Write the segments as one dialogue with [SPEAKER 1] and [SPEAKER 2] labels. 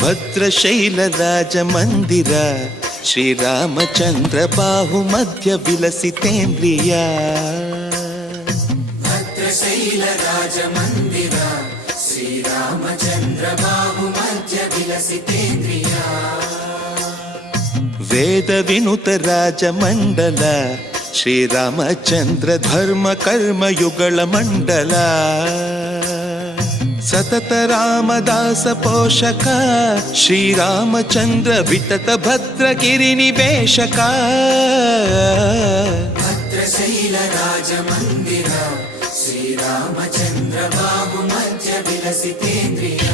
[SPEAKER 1] భద్రశైల రాజమందిర శ్రీరామచంద్ర బాహు మధ్య విలసితేంద్రియా
[SPEAKER 2] భద్రశైల రాజమందిర శ్రీరామచంద్ర బాహు మధ్య విలసితేంద్రియ
[SPEAKER 1] వేద వినుత రాజమండల
[SPEAKER 3] ಶ್ರೀರಾಮಚಂದ್ರ ಧರ್ಮ ಕರ್ಮ ಯುಗಳ ಮಂಡಲ ಸತತ ರಾಮದಾಸ ಪೋಷಕ ಶ್ರೀರಾಮಚಂದ್ರ ವಿತತ ಭದ್ರ ಗಿರಿ ನಿವೇಶಕ ಭದ್ರಶೈಲ ರಾಜ ಮಂದಿರ ಶ್ರೀರಾಮಚಂದ್ರ ಬಾಬು ಮಧ್ಯ ವಿಲಸಿತೇಂದ್ರಿಯ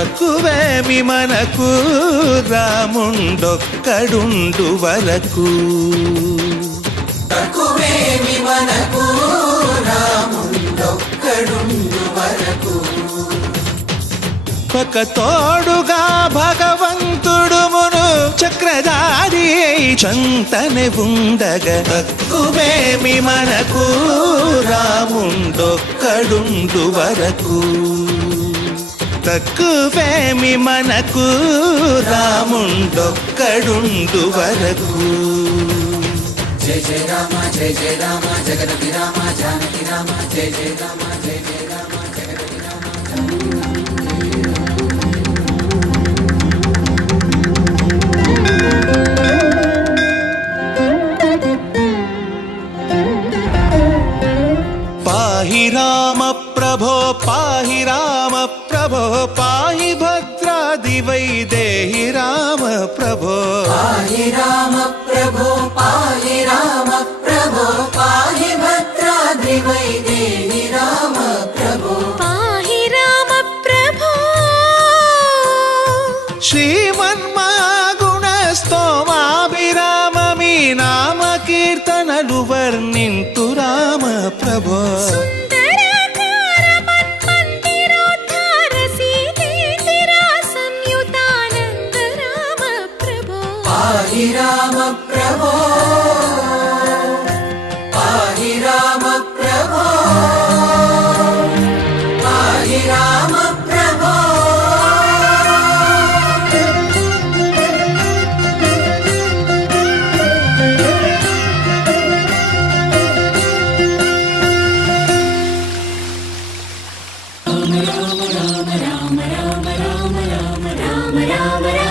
[SPEAKER 1] తక్కువేమి మనకు రాముండొక్కడుండు వరకు.
[SPEAKER 2] తక్కువేమి మనకు రాముండొక్కడుండు వరకు.
[SPEAKER 1] ఒక తోడుగా భగవంతుడు మును చక్రధారి చంతనే ఉండగా. తక్కువేమి మనకు రాముండొక్కడుండు వరకు. తక్కువేమి మనకు రాముండొక్కడుండు వరకు.
[SPEAKER 2] జయ జయ రామ జయ జయ రామ జగదపి రామ జానకి రామ జయ జయ రామ జయ జయ
[SPEAKER 3] प्रभो पाहि राम प्रभो
[SPEAKER 2] पाहि राम प्रभो पाहि भद्राद्रि वै देवि राम प्रभो
[SPEAKER 3] पाहि राम प्रभो श्रीमन्मागुणस्तोमाभिराममी नाम कीर्तनलु वर्णिन्तु राम प्रभो രാമ രാമ രാമ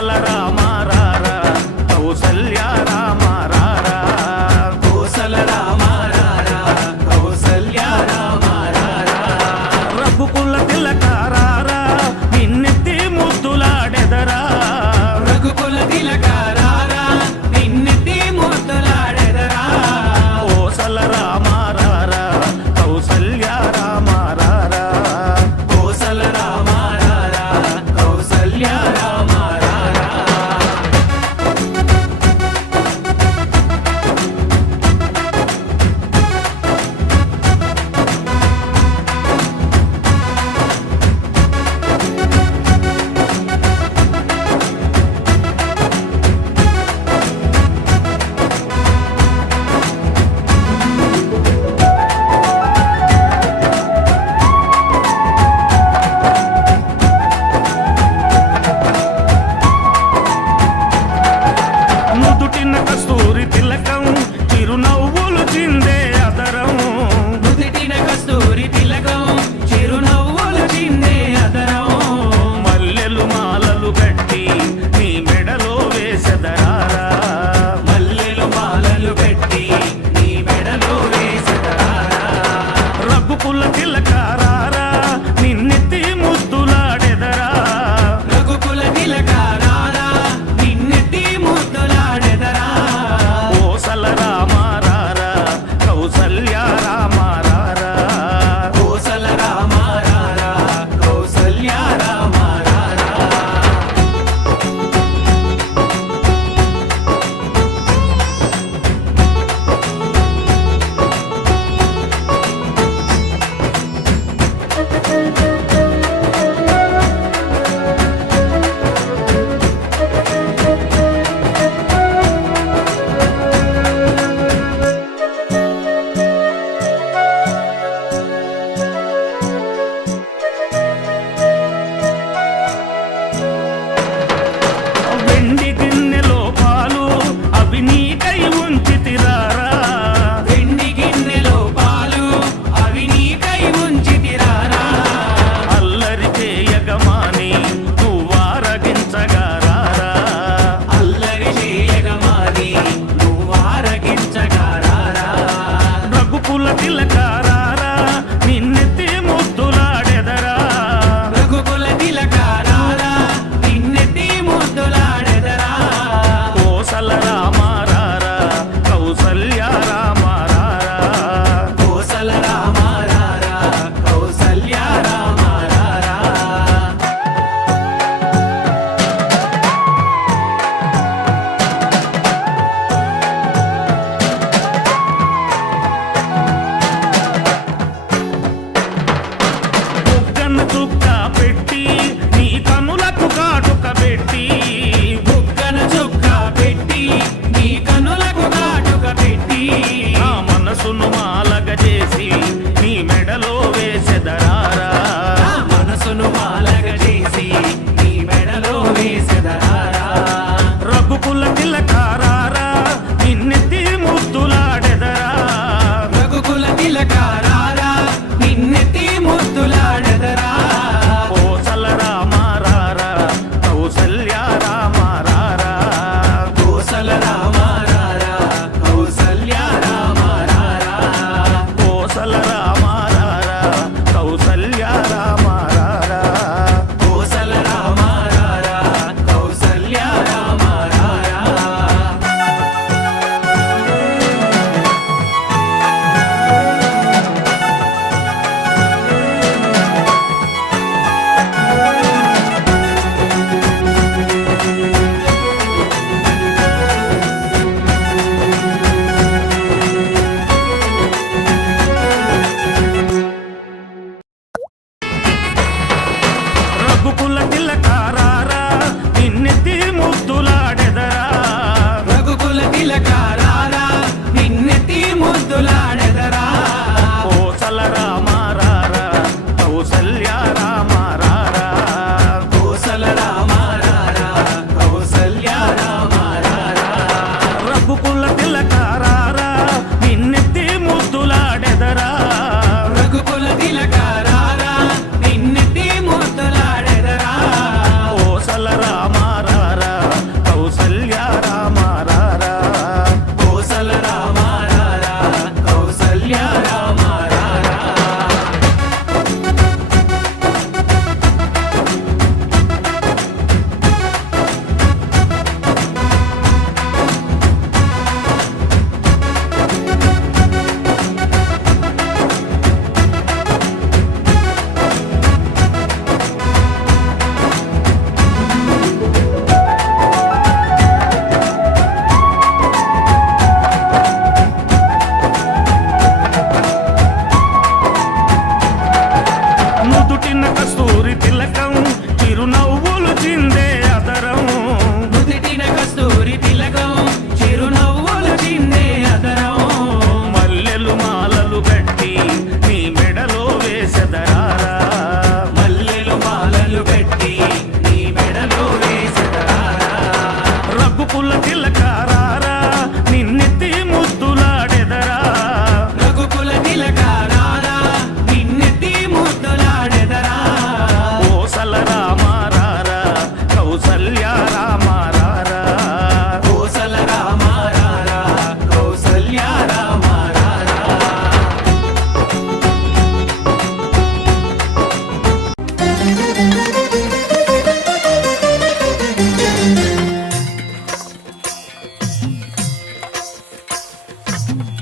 [SPEAKER 4] బలరామ కస్తూరి తిలకం చిరునవ్వులు చిందే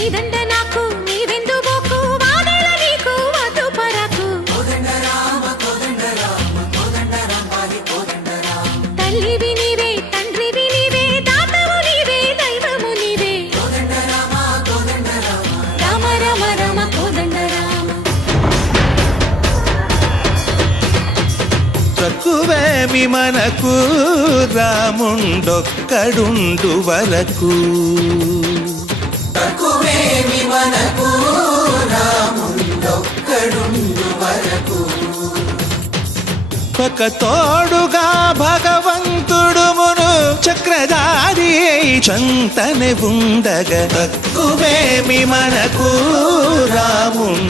[SPEAKER 3] నీదండ నాకు నీవెందు బోకు వాదేల నీకు వద్దు పరకు తల్లివి నీవే తండ్రివి నీవే దాతవు నీవే దైవము నీవే.
[SPEAKER 2] రామ రామ
[SPEAKER 3] రామ కోదండ రామ.
[SPEAKER 1] తక్కువేమి మనకు రాముండొక్కడుండు వరకు.
[SPEAKER 2] తక్కువేమి మనకు వరకు.
[SPEAKER 1] ఒక తోడుగా భగవంతుడు మును చక్రధారి చంతనే ఉండగ. తక్కువేమి మనకు రాముండు